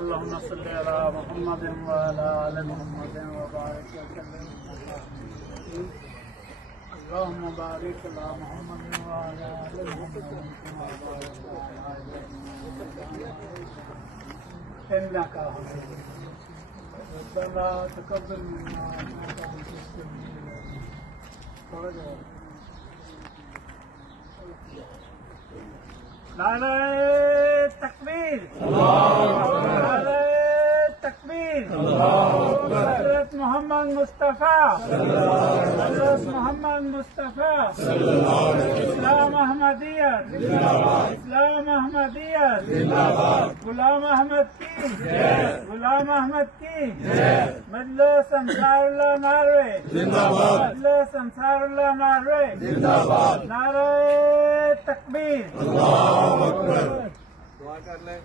اللهم صل على محمد وعلى آل محمد وبارك وسلم اللهم بارك على محمد وعلى آل محمد كما باركت على إنك ربنا تقبل منا إنك أنت السميع العليم. نعرہ تکبیر، نعرہ تکبیر، حضرت محمد مصطفیٰ، حضرت محمد مصطفیٰ، اسلام احمدیت، اسلام احمدیت، غلام احمد کی، غلام احمد کی، مجلس انصار اللہ ناروے، مجلس انصار اللہ ناروے، نعرہ تکبیر. دعا کر لیں.